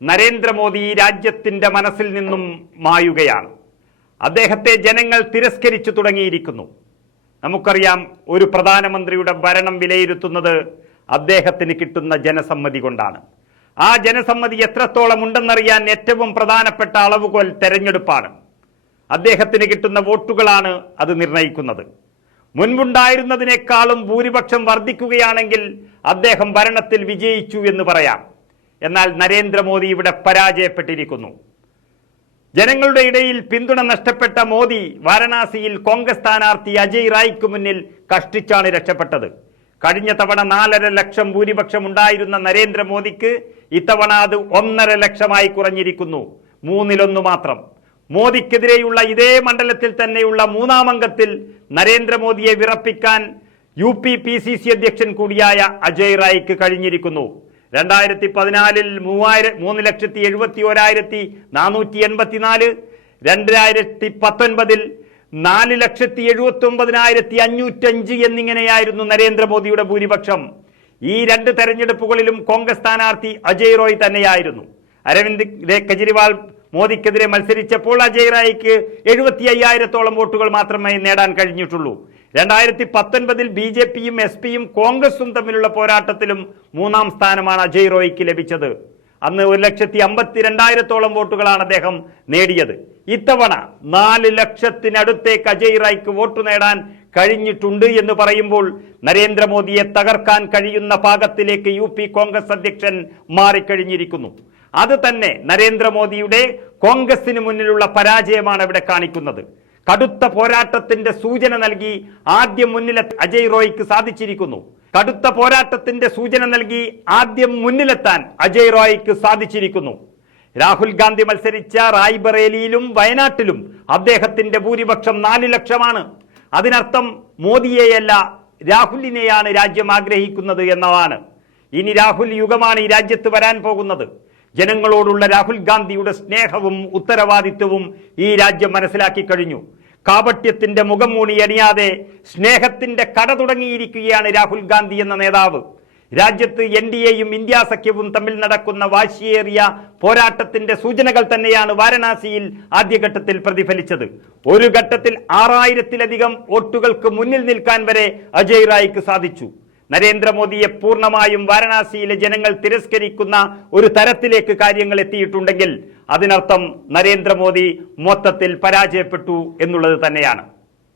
നരേന്ദ്രമോദി രാജ്യത്തിന്റെ മനസ്സിൽ നിന്നും മായുകയാണ്. അദ്ദേഹത്തെ ജനങ്ങൾ തിരസ്കരിച്ചു തുടങ്ങിയിരിക്കുന്നു. നമുക്കറിയാം, ഒരു പ്രധാനമന്ത്രിയുടെ ഭരണം വിലയിരുത്തുന്നത് അദ്ദേഹത്തിന് കിട്ടുന്ന ജനസമ്മതി കൊണ്ടാണ്. ആ ജനസമ്മതി എത്രത്തോളം ഉണ്ടെന്നറിയാൻ ഏറ്റവും പ്രധാനപ്പെട്ട അളവുകോൽ തെരഞ്ഞെടുപ്പാണ്. അദ്ദേഹത്തിന് കിട്ടുന്ന വോട്ടുകളാണ് അത് നിർണയിക്കുന്നത്. മുൻപുണ്ടായിരുന്നതിനേക്കാളും ഭൂരിപക്ഷം വർദ്ധിക്കുകയാണെങ്കിൽ അദ്ദേഹം ഭരണത്തിൽ വിജയിച്ചു എന്ന് പറയാം. എന്നാൽ നരേന്ദ്രമോദി ഇവിടെ പരാജയപ്പെട്ടിരിക്കുന്നു. ജനങ്ങളുടെ ഇടയിൽ പിന്തുണ നഷ്ടപ്പെട്ട മോദി വാരണാസിയിൽ കോൺഗ്രസ് സ്ഥാനാർത്ഥി അജയ് റായ്ക്ക് മുന്നിൽ കഷ്ടിച്ചാണ് രക്ഷപ്പെട്ടത്. കഴിഞ്ഞ തവണ 4.5 ലക്ഷം ഭൂരിപക്ഷം ഉണ്ടായിരുന്ന നരേന്ദ്രമോദിക്ക് ഇത്തവണ അത് 1.5 ലക്ഷമായി കുറഞ്ഞിരിക്കുന്നു. 1/3 മാത്രം. മോദിക്കെതിരെയുള്ള ഇതേ മണ്ഡലത്തിൽ തന്നെയുള്ള 3-ാം അംഗത്തിൽ നരേന്ദ്രമോദിയെ വിറപ്പിക്കാൻ UP PCC അധ്യക്ഷൻ കൂടിയായ അജയ് റായ്ക്ക് കഴിഞ്ഞിരിക്കുന്നു. 2014 3,71,484, 2019 4,79,505 എന്നിങ്ങനെയായിരുന്നു നരേന്ദ്രമോദിയുടെ ഭൂരിപക്ഷം. ഈ 2 തെരഞ്ഞെടുപ്പുകളിലും കോൺഗ്രസ് സ്ഥാനാർത്ഥി അജയ് റോയ് തന്നെയായിരുന്നു. അരവിന്ദ് കെജ്രിവാൾ മോദിക്കെതിരെ മത്സരിച്ചപ്പോൾ അജയ് റായ്ക്ക് 75,000-ഓളം വോട്ടുകൾ മാത്രമേ നേടാൻ കഴിഞ്ഞിട്ടുള്ളൂ. 2019 BJPയും SP-യും കോൺഗ്രസും തമ്മിലുള്ള പോരാട്ടത്തിലും 3-ാം സ്ഥാനമാണ് അജയ് റോയ്ക്ക് ലഭിച്ചത്. അന്ന് 1,52,000-ഓളം വോട്ടുകളാണ് അദ്ദേഹം നേടിയത്. ഇത്തവണ 4 ലക്ഷത്തിനടുത്തേക്ക് അജയ് റായ്ക്ക് വോട്ട് നേടാൻ കഴിഞ്ഞിട്ടുണ്ട് എന്ന് പറയുമ്പോൾ നരേന്ദ്രമോദിയെ തകർക്കാൻ കഴിയുന്ന പാകത്തിലേക്ക് UP കോൺഗ്രസ് അധ്യക്ഷൻ മാറിക്കഴിഞ്ഞിരിക്കുന്നു. അത് തന്നെ നരേന്ദ്രമോദിയുടെ കോൺഗ്രസിന് മുന്നിലുള്ള പരാജയമാണ് ഇവിടെ കാണിക്കുന്നത്. കടുത്ത പോരാട്ടത്തിന്റെ സൂചന നൽകി ആദ്യം മുന്നിലെത്താൻ അജയ് റോയ്ക്ക് സാധിച്ചിരിക്കുന്നു. കടുത്ത പോരാട്ടത്തിന്റെ സൂചന നൽകി ആദ്യം മുന്നിലെത്താൻ അജയ് റോയ്ക്ക് സാധിച്ചിരിക്കുന്നു. രാഹുൽ ഗാന്ധി മത്സരിച്ച റായ്ബറേലിയിലും വയനാട്ടിലും അദ്ദേഹത്തിന്റെ ഭൂരിപക്ഷം 4 ലക്ഷമാണ്. അതിനർത്ഥം മോദിയെയല്ല, രാഹുലിനെയാണ് രാജ്യം ആഗ്രഹിക്കുന്നത് എന്നതാണ്. ഇനി രാഹുൽ യുഗമാണ് ഈ രാജ്യത്ത് വരാൻ പോകുന്നത്. ജനങ്ങളോടുള്ള രാഹുൽ ഗാന്ധിയുടെ സ്നേഹവും ഉത്തരവാദിത്വവും ഈ രാജ്യം മനസ്സിലാക്കി കഴിഞ്ഞു. കാപട്യത്തിന്റെ മുഖം മൂടി അണിയാതെ സ്നേഹത്തിന്റെ കട തുടങ്ങിയിരിക്കുകയാണ് രാഹുൽ ഗാന്ധി എന്ന നേതാവ്. രാജ്യത്ത് NDAയും ഇന്ത്യ സഖ്യവും തമ്മിൽ നടക്കുന്ന വാശിയേറിയ പോരാട്ടത്തിന്റെ സൂചനകൾ തന്നെയാണ് വാരണാസിയിൽ ആദ്യഘട്ടത്തിൽ പ്രതിഫലിച്ചത്. ഒരു ഘട്ടത്തിൽ 6,000-ലധികം വോട്ടുകൾക്ക് മുന്നിൽ നിൽക്കാൻ വരെ അജയ് റായ്ക്ക് സാധിച്ചു. നരേന്ദ്രമോദിയെ പൂർണ്ണമായും വാരണാസിയിലെ ജനങ്ങൾ തിരസ്കരിക്കുന്ന ഒരു തരത്തിലേക്ക് കാര്യങ്ങൾ എത്തിയിട്ടുണ്ടെങ്കിൽ അതിനർത്ഥം നരേന്ദ്രമോദി മൊത്തത്തിൽ പരാജയപ്പെട്ടു എന്നുള്ളത് തന്നെയാണ്.